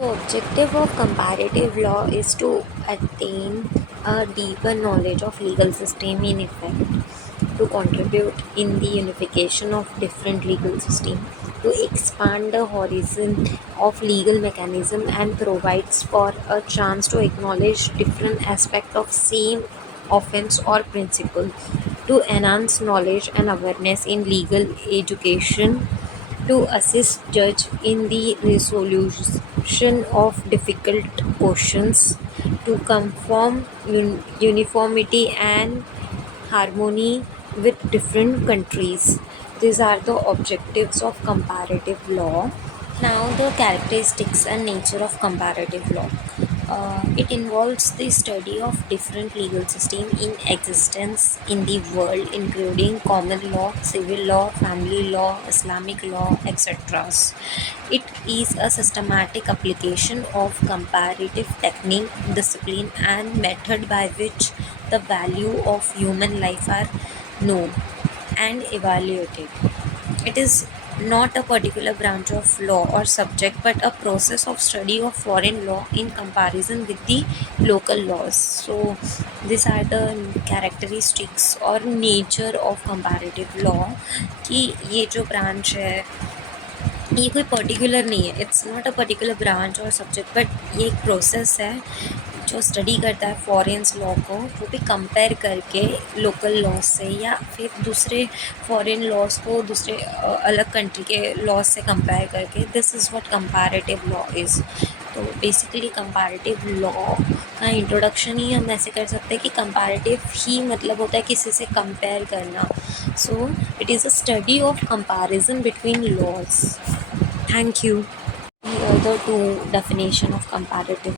The objective of comparative law is to attain a deeper knowledge of legal system in effect, to contribute in the unification of different legal system, to expand the horizon of legal mechanism and provides for a chance to acknowledge different aspects of same offense or principle, to enhance knowledge and awareness in legal education, to assist judge in the resolution of difficult questions, to conform uniformity and harmony with different countries. These are the objectives of comparative law. Now, the characteristics and nature of comparative law. It involves the study of different legal systems in existence in the world, including common law, civil law, family law, Islamic law, etc. It is a systematic application of comparative technique, discipline, and method by which the value of human life are known and evaluated. It is not a particular branch of law or subject, but a process of study of foreign law in comparison with the local laws. So, these are the characteristics or nature of comparative law. कि ये जो branch है ये कोई particular नहीं है, it's not a particular branch और subject, but ये एक प्रोसेस है जो स्टडी करता है फॉरेन्स लॉ को, वो भी कंपेयर करके लोकल लॉज से या फिर दूसरे फॉरेन लॉज को दूसरे अलग कंट्री के लॉज से कंपेयर करके. This is what comparative law is. तो बेसिकली कंपैरेटिव लॉ का इंट्रोडक्शन ही हम ऐसे कर सकते हैं कि कंपैरेटिव ही मतलब होता है किसी से कंपेयर करना. So it is a study of comparison between laws. Thank you. The two definition of comparative